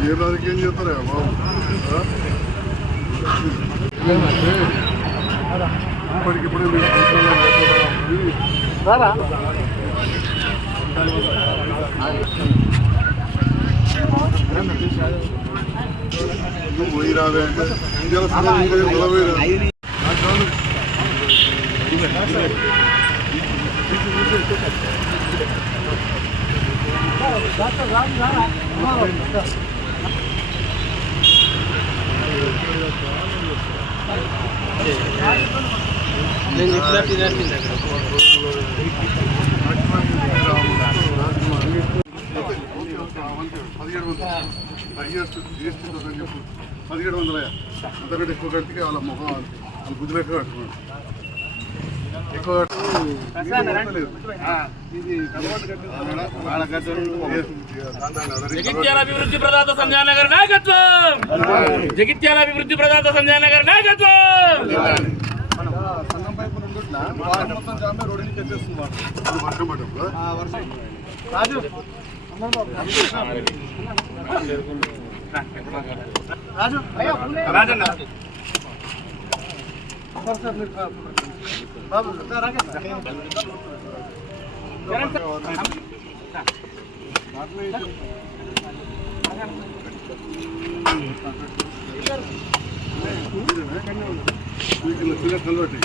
ఏ రాజకీయం చేస్తారా బాబు ఆ? ఏంటంటే ఇప్పటికిప్పుడే మీరు సంవత్సరాలు అయిపోతారా? నువ్వు పోయి రావే అంటే ఇండియాలో సగం ఇంకా గొడవ పోయి రా. పదిహేడు వందలు హైయెస్ట్ జిఎస్టీ అని చెప్పు పదిహేడు వందల అంతకంటే ఎక్కువ కడితే వాళ్ళ మొహం వాళ్ళ బుద్ధి లెక్క కట్టుకున్నాడు ఎక్కువ జగిత్యాల అభివృద్ధి ప్రదాత సంజయ్ నగర్ నాయకత్వం జగిత్యాల అభివృద్ధి ప్రదాత సంజయ్ నగర్ నాయకత్వం సంఘం పైపు నుండి మొత్తం జామే రోడ్డు నుంచి వచ్చేస్తుంది వర్షం పడ్డప్పుడు మీకు ఇలా చిన్న కలవటి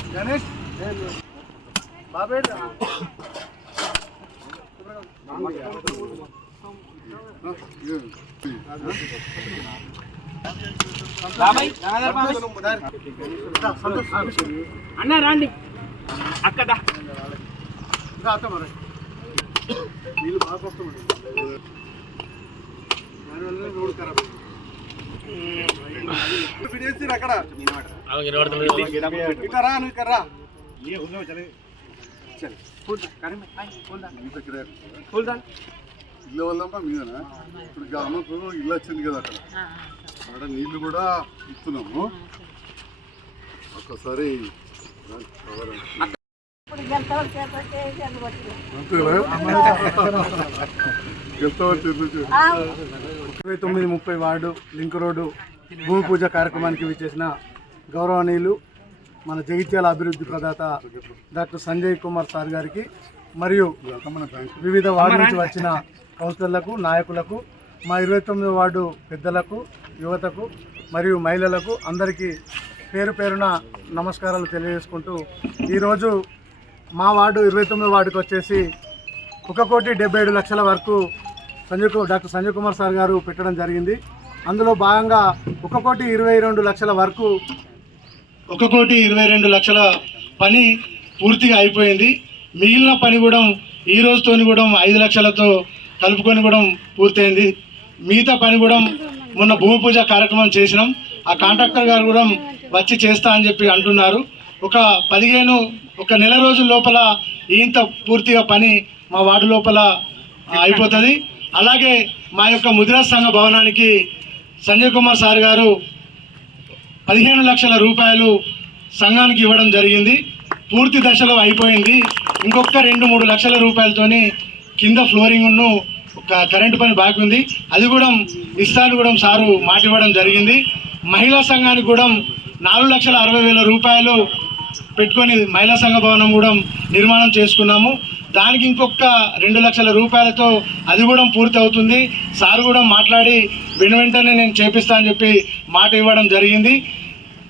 అన్న రండి అక్కడ నీళ్ళు బాగా వస్తామండి దానివల్ల రోడ్డు ఖరాబ్ ఫిడేసి అక్కడ ఇక్కడ రా నువ్వు ఇక్కడ రా ఇంత ఇక్కడ ఇల్లు వల్ల మీదనా ఇప్పుడు గ్రామకు ఇల్లు వచ్చింది కదా అక్కడ అక్కడ నీళ్ళు కూడా ఇస్తున్నాము. ఒక్కసారి ఇరవై తొమ్మిది ముప్పై వార్డు లింక్ రోడ్డు భూమి పూజ కార్యక్రమానికి విచ్చేసిన గౌరవనీయులు మన జగిత్యాల అభివృద్ధి ప్రదాత డాక్టర్ సంజయ్ కుమార్ సార్ గారికి మరియు వివిధ వార్డు నుంచి వచ్చిన కౌన్సిలర్లకు నాయకులకు మా ఇరవై తొమ్మిది వార్డు పెద్దలకు యువతకు మరియు మహిళలకు అందరికీ పేరు పేరున నమస్కారాలు తెలియజేసుకుంటూ ఈరోజు మా వార్డు ఇరవై తొమ్మిది వార్డుకి వచ్చేసి ఒక కోటి డెబ్బై ఏడు లక్షల వరకు సంజయ్ డాక్టర్ సంజయ్ కుమార్ సార్ గారు పెట్టడం జరిగింది. అందులో భాగంగా ఒక కోటి ఇరవై రెండు లక్షల వరకు ఒక కోటి ఇరవై రెండు లక్షల పని పూర్తిగా అయిపోయింది. మిగిలిన పని కూడా ఈ రోజుతోని కూడా ఐదు లక్షలతో కలుపుకొని కూడా పూర్తయింది. మిగతా పని కూడా మొన్న భూమి పూజ కార్యక్రమం చేసినాం. ఆ కాంట్రాక్టర్ గారు కూడా వచ్చి చేస్తా అని చెప్పి అంటున్నారు. ఒక పదిహేను ఒక నెల రోజుల లోపల ఇంత పూర్తిగా పని మా వార్డు లోపల అయిపోతుంది. అలాగే మా యొక్క ముదిరా సంఘ భవనానికి సంజయ్ కుమార్ సార్ గారు పదిహేను లక్షల రూపాయలు సంఘానికి ఇవ్వడం జరిగింది. పూర్తి దశలో అయిపోయింది. ఇంకొక రెండు మూడు లక్షల రూపాయలతోని కింద ఫ్లోరింగ్ను కరెంటు పని బాకీ ఉంది అది కూడా ఇస్తాను కూడా సారు మాట ఇవ్వడం జరిగింది. మహిళా సంఘానికి కూడా నాలుగు లక్షల అరవై వేల రూపాయలు పెట్టుకొని మహిళా సంఘ భవనం కూడా నిర్మాణం చేసుకున్నాము. దానికి ఇంకొక రెండు లక్షల రూపాయలతో అది కూడా పూర్తి అవుతుంది. సార్ కూడా మాట్లాడి వెను వెంటనే నేను చేపిస్తా అని చెప్పి మాట ఇవ్వడం జరిగింది.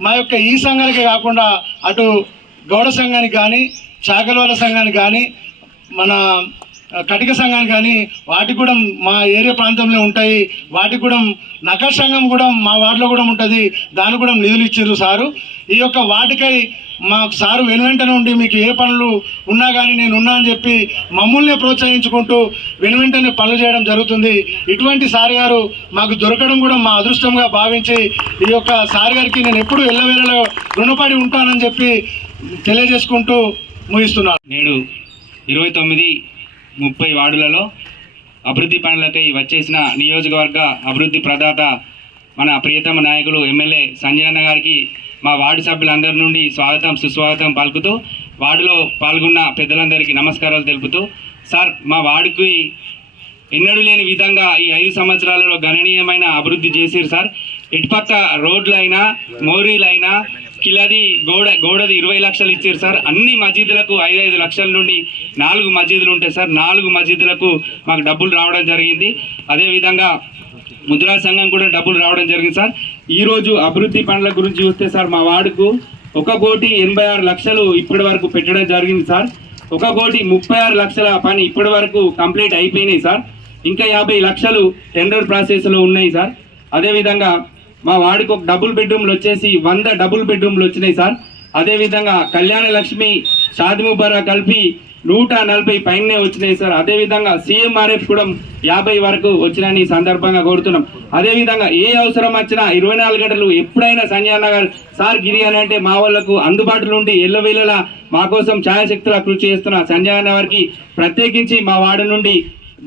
మా యొక్క ఈ సంఘానికి కాకుండా అటు గౌడ సంఘానికి కానీ చాకలవాళ్ళ సంఘానికి కానీ మన కటిక సంఘాలు కానీ వాటికి కూడా మా ఏరియా ప్రాంతంలో ఉంటాయి. వాటికి కూడా నగర సంఘం కూడా మా వార్డులో కూడా ఉంటుంది. దానికి కూడా నిధులు ఇచ్చారు సారు. ఈ యొక్క వాటికై మా సారు వెనువెంటనే ఉండి మీకు ఏ పనులు ఉన్నా కానీ నేను ఉన్నా అని చెప్పి మమ్మల్ని ప్రోత్సహించుకుంటూ వెనువెంటనే పనులు చేయడం జరుగుతుంది. ఇటువంటి సార్ గారు మాకు దొరకడం కూడా మా అదృష్టంగా భావించి ఈ యొక్క సార్ గారికి నేను ఎప్పుడు ఎల్లవేళలో రుణపడి ఉంటానని చెప్పి తెలియజేసుకుంటూ ముగిస్తున్నాను. నేడు ఇరవై తొమ్మిది ముప్పై వార్డులలో అభివృద్ధి పనులకై వచ్చేసిన నియోజకవర్గ అభివృద్ధి ప్రదాత మన ప్రియతమ నాయకులు ఎమ్మెల్యే సంజయన్న గారికి మా వార్డు సభ్యులందరి నుండి స్వాగతం సుస్వాగతం పలుకుతూ వార్డులో పాల్గొన్న పెద్దలందరికీ నమస్కారాలు తెలుపుతూ సార్ మా వార్డుకి ఎన్నడూ లేని విధంగా ఈ ఐదు సంవత్సరాలలో గణనీయమైన అభివృద్ధి చేశారు సార్. ఇటుపక్క రోడ్లైనా మోరీలైనా కిలాది గోడ గోడది ఇరవై లక్షలు ఇచ్చారు సార్. అన్ని మసీదులకు ఐదు ఐదు లక్షల నుండి నాలుగు మసీదులు ఉంటాయి సార్. నాలుగు మసీదులకు మాకు డబ్బులు రావడం జరిగింది. అదేవిధంగా ముద్రా సంఘం కూడా డబ్బులు రావడం జరిగింది సార్. ఈరోజు అభివృద్ధి పనుల గురించి చూస్తే సార్ మా వార్డుకు ఒక కోటి ఎనభై ఆరు లక్షలు ఇప్పటి వరకు పెట్టడం జరిగింది సార్. ఒక కోటి ముప్పై ఆరు లక్షల పని ఇప్పటి వరకు కంప్లీట్ అయిపోయినాయి సార్. ఇంకా యాభై లక్షలు టెండర్ ప్రాసెస్లో ఉన్నాయి సార్. అదేవిధంగా మా వాడికి ఒక డబుల్ బెడ్రూమ్లు వచ్చేసి వంద డబుల్ బెడ్రూమ్లు వచ్చినాయి సార్. అదేవిధంగా కళ్యాణ లక్ష్మి షాది ముబారా కలిపి నూట నలభై పైనే వచ్చినాయి సార్. అదేవిధంగా సీఎంఆర్ఎఫ్ కూడా యాభై వరకు వచ్చినాయని సందర్భంగా కోరుతున్నాం. అదేవిధంగా ఏ అవసరం వచ్చినా ఇరవై నాలుగు గంటలు ఎప్పుడైనా సంజయనగర్ సార్ గిరి అని అంటే మా వాళ్ళకు అందుబాటులో ఉండి ఎల్లవేళలా మా కోసం ఛాయాశక్తుల కృషి చేస్తున్న సంజయన వారికి ప్రత్యేకించి మా వార్డు నుండి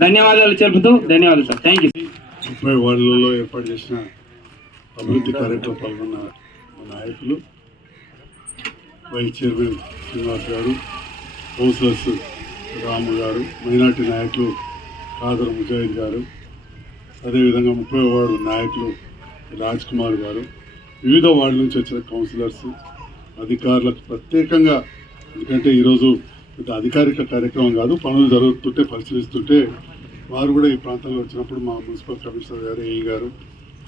ధన్యవాదాలు చెబుతూ ధన్యవాదాలు సార్. థ్యాంక్ యూ ముప్పై వార్డులలో ఏర్పాటు చేసిన అభివృద్ధి కార్యక్రమం పాల్గొన్న మా నాయకులు వైస్ చైర్మన్ శ్రీనివాస్ గారు కౌన్సిలర్స్ రాము గారు మైనార్టీ నాయకులు కాదర్ ముజాహిద్ గారు అదేవిధంగా ముప్పై వార్డు నాయకులు రాజ్ కుమార్ గారు వివిధ వార్డుల నుంచి వచ్చిన కౌన్సిలర్స్ అధికారులకు ప్రత్యేకంగా ఎందుకంటే ఈరోజు పెద్ద అధికారిక కార్యక్రమం కాదు పనులు జరుగుతుంటే పరిశీలిస్తుంటే వారు కూడా ఈ ప్రాంతంలో వచ్చినప్పుడు మా మున్సిపల్ కమిషనర్ గారు ఏఈ గారు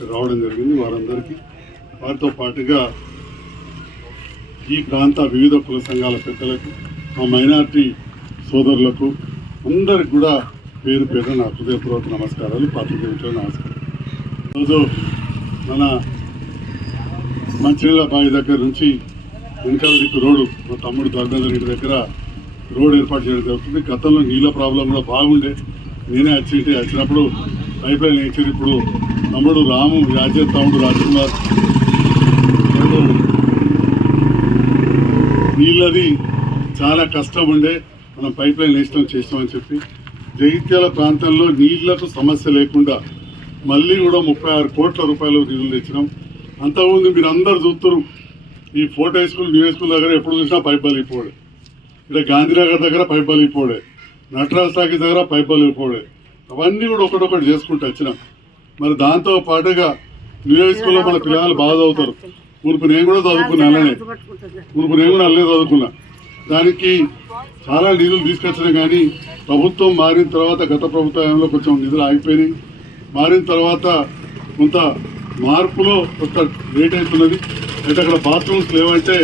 రావడం జరిగింది. వారందరికీ వారితో పాటుగా ఈ ప్రాంత వివిధ కుల సంఘాల పెద్దలకు మా మైనార్టీ సోదరులకు అందరికి కూడా పేరు పేరు నా హృదయపూర్వక నమస్కారాలు పాత్రికేయులకు నమస్కారం ఈరోజు మన మంచినీళ్ళ బావి దగ్గర నుంచి వెనకాల దిక్కు రోడ్డు మా తమ్ముడు ధర్మేంద్ర ఇంటి దగ్గర రోడ్ ఏర్పాటు చేయడం జరుగుతుంది. గతంలో నీళ్ళ ప్రాబ్లం కూడా బాగుండే. నేనే వచ్చి వచ్చినప్పుడు పైప్ నేచర్ ఇప్పుడు తమ్ముడు రాము రాజే తమ్ముడు రాజ్కుమార్. నీళ్ళది చాలా కష్టం ఉండే మనం పైప్ లైన్ వేసినాం చేసినామని చెప్పి. జగిత్యాల ప్రాంతంలో నీళ్ళకు సమస్య లేకుండా మళ్ళీ కూడా ముప్పై ఆరు కోట్ల రూపాయలు నిధులు తెచ్చినాం. అంతకుముందు మీరు అందరు చూస్తారు ఈ fort high school new high school దగ్గర ఎప్పుడు చూసినా పైప్ బలిపోడే ఇక్కడ గాంధీనగర్ దగ్గర పైప్ బలిపోడే నటరాజ్ టాకీ దగ్గర పైప్ బలిపోడే అవన్నీ కూడా ఒకటొకటి చేసుకుంటూ వచ్చినాం. మరి దాంతో పాటుగా నియోజకవర్గంలో స్కూల్లో మన పిల్లలు బాగా చదువుతారు. ఊరుపు నేను కూడా చదువుకున్నా అలానే. ఊరుపు నేను కూడా అల్లే చదువుకున్నా. దానికి చాలా నిధులు తీసుకొచ్చినా కానీ ప్రభుత్వం మారిన తర్వాత గత ప్రభుత్వంలో కొంచెం నిధులు ఆగిపోయినాయి. మారిన తర్వాత కొంత మార్పులో కొంత లేట్ అవుతున్నది. అయితే అక్కడ బాత్రూమ్స్ లేవంటే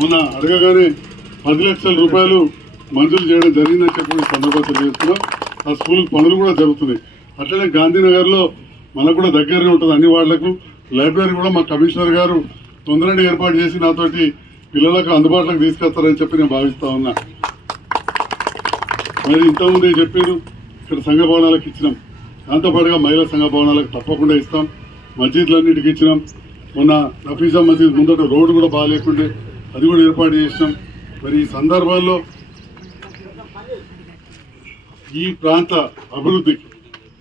మొన్న అడగగానే పది లక్షల రూపాయలు మంజూరు చేయడం జరిగిందని చెప్పి సందర్భంగా తెలియజేస్తున్నాం ఆ స్కూల్ పనులు కూడా జరుగుతున్నాయి. అట్లనే గాంధీనగర్లో మనకు కూడా దగ్గరనే ఉంటుంది అన్ని వాళ్ళకు లైబ్రరీ కూడా మా కమిషనర్ గారు తొందరగా ఏర్పాటు చేసి నాతోటి పిల్లలకు అందుబాటులోకి తీసుకొస్తారని చెప్పి నేను భావిస్తా ఉన్నా. మరి ఇంతకుముందే చెప్పారు? ఇక్కడ సంఘ భవనాలకు ఇచ్చినాం. దాంతోపాటుగా మహిళా సంఘ భవనాలకు తప్పకుండా ఇస్తాం. మసీదులన్నిటికి ఇచ్చినాం. మొన్న రఫీజా మసీద్ ముందట రోడ్డు కూడా బాగాలేకుండే అది కూడా ఏర్పాటు చేసినాం. మరి ఈ సందర్భాల్లో ఈ ప్రాంత అభివృద్ధికి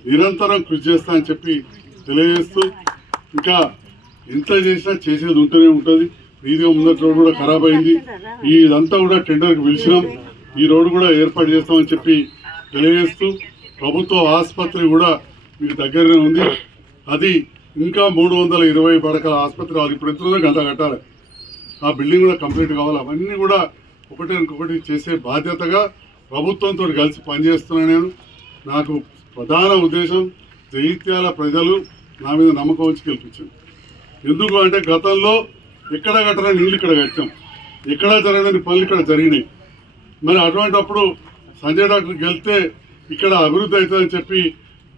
నిరంతరం కృషి చేస్తా అని చెప్పి తెలియజేస్తూ ఇంకా ఎంత చేసినా చేసేది ఉంటూనే ఉంటుంది. వీధిగా ముందట రోడ్డు కూడా ఖరాబ్ అయింది. ఇదంతా కూడా టెండర్కి పిలిచినాం. ఈ రోడ్డు కూడా ఏర్పాటు చేస్తామని చెప్పి తెలియజేస్తూ ప్రభుత్వ ఆసుపత్రి కూడా మీకు దగ్గరనే ఉంది. అది ఇంకా మూడు వందల ఇరవై పడకల ఆసుపత్రి. అది ఇప్పుడు ఎంతలో గంట కట్టాలి. ఆ బిల్డింగ్ కూడా కంప్లీట్ కావాలి. అవన్నీ కూడా ఒకటి ఇంకొకటి చేసే బాధ్యతగా ప్రభుత్వంతో కలిసి పనిచేస్తున్నా నేను. నాకు ప్రధాన ఉద్దేశం జగిత్యాల ప్రజలు నా మీద నమ్మకం వచ్చి గెలిపించింది ఎందుకు అంటే గతంలో ఎక్కడ కట్టరా నీళ్ళు ఇక్కడ కట్టాం. ఎక్కడా జరగని పనులు ఇక్కడ జరిగినాయి. మరి అటువంటప్పుడు సంజయ్ డాక్టర్ గెలిస్తే ఇక్కడ అభివృద్ధి అవుతుందని చెప్పి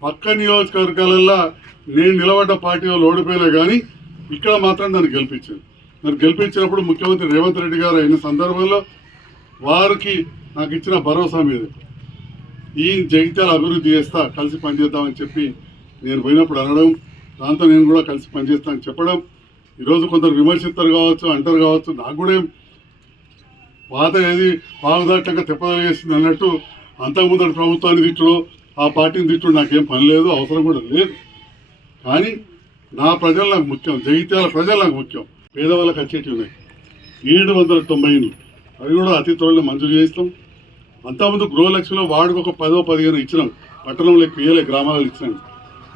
పక్క నియోజకవర్గాలల్లో నేను నిలబడ్డ పార్టీ వాళ్ళు ఓడిపోయినా కానీ ఇక్కడ మాత్రం నన్ను గెలిపించింది మరి గెలిపించినప్పుడు ముఖ్యమంత్రి రేవంత్ రెడ్డి గారు అయిన సందర్భంలో వారికి నాకు ఇచ్చిన భరోసా మీద. ఈ జగిత్యాల అభివృద్ధి చేస్తా కలిసి పనిచేద్దామని చెప్పి నేను పోయినప్పుడు అనడం దాంతో నేను కూడా కలిసి పనిచేస్తానని చెప్పడం ఈరోజు కొందరు విమర్శిస్తారు కావచ్చు అంటారు కావచ్చు నాకు కూడా ఏం పాత ఏది పావుదాటంగా తిప్పదలిగేసింది అన్నట్టు అంతకుముందటి ప్రభుత్వాన్ని తిట్టుడు ఆ పార్టీని తిట్టుడు నాకేం పని లేదు అవసరం కూడా లేదు. కానీ నా ప్రజలు నాకు ముఖ్యం జగిత్యాల ప్రజలు నాకు ముఖ్యం పేదవాళ్ళకి వచ్చేటివి ఉన్నాయి. ఏడు వందల తొంభై అవి కూడా అతి త్వరలో మంజూరు చేస్తాం. అంతకుముందు గృహలక్ష్మిలో వాడికి ఒక పదో పదిహేను ఇచ్చినాం. పట్టణంలో ఇయ్యలే గ్రామాలలో ఇచ్చినాం.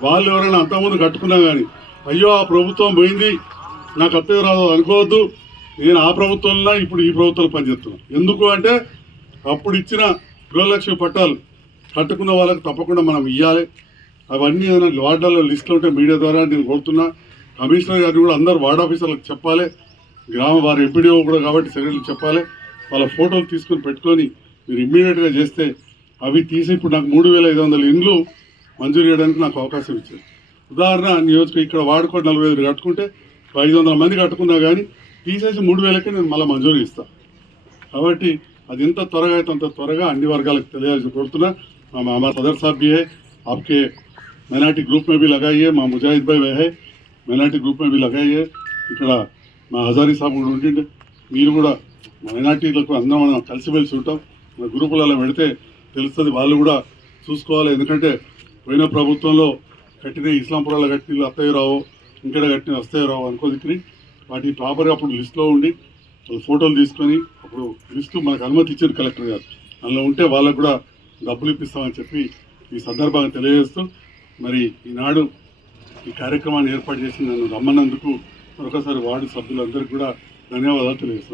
వాళ్ళు ఎవరైనా అంతకుముందు కట్టుకున్నా కానీ అయ్యో ఆ ప్రభుత్వం పోయింది నాకు అత్తయ్య రాదు అనుకోవద్దు. నేను ఆ ప్రభుత్వంలో ఇప్పుడు ఈ ప్రభుత్వం పనిచేస్తున్నాను ఎందుకు అంటే అప్పుడు ఇచ్చిన గృహలక్ష్మి పట్టాలు కట్టుకున్న వాళ్ళకి తప్పకుండా మనం ఇవ్వాలి అవన్నీ ఏదైనా వార్డులలో లిస్టులు ఉంటే మీడియా ద్వారా నేను కోరుతున్నా. కమిషనర్ గారిని కూడా అందరు వార్డ్ ఆఫీసర్లకు చెప్పాలి. గ్రామ వారి ఎంపీడీఓ కూడా కాబట్టి సెక్రటరీ చెప్పాలి. వాళ్ళ ఫోటోలు తీసుకొని పెట్టుకొని మీరు ఇమ్మీడియట్గా చేస్తే అవి తీసి ఇప్పుడు నాకు మూడు వేల ఐదు వందల ఇండ్లు మంజూరు చేయడానికి నాకు అవకాశం ఇచ్చారు ఉదాహరణ నియోజక ఇక్కడ వాడుకో నలభై ఐదు కట్టుకుంటే ఐదు వందల మంది కట్టుకున్నా కానీ తీసేసి మూడు వేలకే నేను మళ్ళీ మంజూరు ఇస్తాను కాబట్టి అది ఎంత త్వరగా అయితే అంత త్వరగా అన్ని వర్గాలకు తెలియాల్సి కోరుతున్నా हम हमारा सदर साहब भी है आपके मैनार्टी ग्रुप में भी लगाइए మా ముజాహిద్ భాయ్ है మైనార్టీ గ్రూప్ में भी लगाइए ఇక్కడ మా హజారీ సాబ్ కూడా ఉంటుండే మీరు కూడా మైనార్టీలకు అందరం మనం కలిసిమెలిసి ఉంటాం మన పెడితే తెలుస్తుంది. వాళ్ళు కూడా చూసుకోవాలి. ఎందుకంటే పోయిన ప్రభుత్వంలో కట్టిన ఇస్లాంపురాలో కట్టిన అత్తయ్యరావు రావు కట్టిన వస్తాయో రావు అనుకోదికి వాటి ప్రాపర్గా అప్పుడు లిస్ట్లో ఉండి వాళ్ళ ఫోటోలు తీసుకొని అప్పుడు లిస్టు మనకు అనుమతి ఇచ్చారు కలెక్టర్ గారు. అందులో ఉంటే వాళ్ళకు కూడా డబ్బులు ఇప్పిస్తామని చెప్పి ఈ సందర్భంగా తెలియజేస్తూ మరి ఈనాడు ఈ కార్యక్రమాన్ని ఏర్పాటు చేసి నన్ను రమ్మన్నందుకు మరొకసారి వార్డు సభ్యులందరికీ కూడా ధన్యవాదాలు తెలియజేస్తున్నాను.